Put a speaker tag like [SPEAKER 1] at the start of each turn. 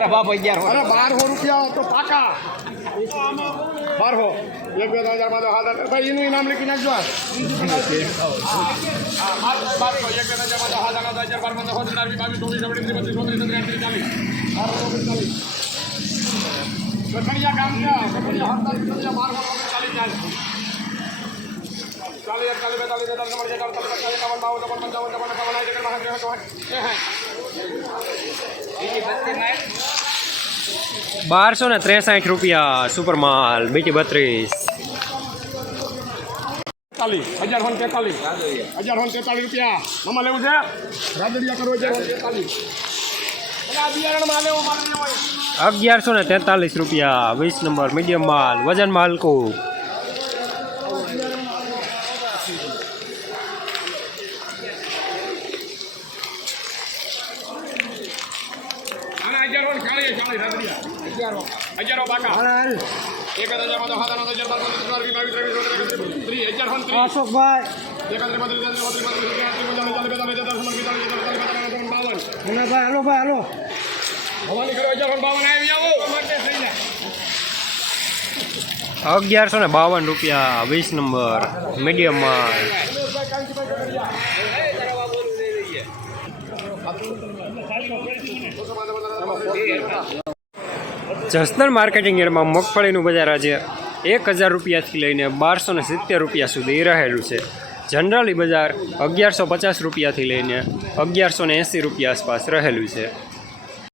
[SPEAKER 1] અરે બાપ અગિયાર
[SPEAKER 2] અરે બારસો રૂપિયા તો પાકા બારસો એક બે ત્રણ ચાર પાંચ છ, સાત આઠ ભાઈ એનું ઇનામ લખી નાખજો આ. હા, બાર- બારસો, એક બે ત્રણ ચાર પાંચ છ, સાત આઠ નવ દસ અગિયાર બાર પંદર સોળ સત્તર અઢાર બાવીસ ચોવીસ છવ્વીસ સત્યાવીસ બત્રીસ ચોત્રીસ છત્રીસ આડત્રીસ ચાલીસ બારસો ઓગણચાલીસ કઠડિયા ગામ છે કઠડિયા હડતાલીસ કઠડિયા બારસો ઓગણચાલીસ ચાલીસ ચાલીસ એકતાલીસ બેતાલીસ તેતાલીસ ચુમ્માલીસ એકાવન ત્રેપન ચાલીસ એકાવન બાવન ચોપન પંચાવન
[SPEAKER 3] બારસો ને ત્રેસાઠ રૂપિયા સુપર માલ બીટી બત્રીસ.
[SPEAKER 2] હજાર અગિયારસો ને તેતાલીસ. રૂપિયા. મામા લેવું છે? કરવો છે.
[SPEAKER 3] અગિયારસો ને તેતાલીસ રૂપિયા વીસ નંબર મીડિયમ માલ વજન માલ કો
[SPEAKER 2] ને ચાલીસ ચાલીસ રાદડિયા અગિયારો અગિયારો બાકા એક હજાર સાત આઠ હજાર બાવીસ ત્રીસ ત્રીસ
[SPEAKER 3] અશોકભાઈ હાલો ભાઈ હાલો
[SPEAKER 2] ભવાની કરો અગિયારસો બાવન આવી આવો માટે થઈ જાય
[SPEAKER 3] અગિયારસો ને બાવન રૂપિયા વીસ નંબર મીડિયમ જસદણ માર્કેટિંગ યાર્ડમાં મગફળીનું બજાર આજે એક હજાર રૂપિયાથી લઈને બારસો ને સિત્તેર રૂપિયા સુધી રહેલું છે. જનરલી બજાર અગિયારસો પચાસ રૂપિયાથી લઈને અગિયારસો ને એંસી રૂપિયા આસપાસ રહેલું છે.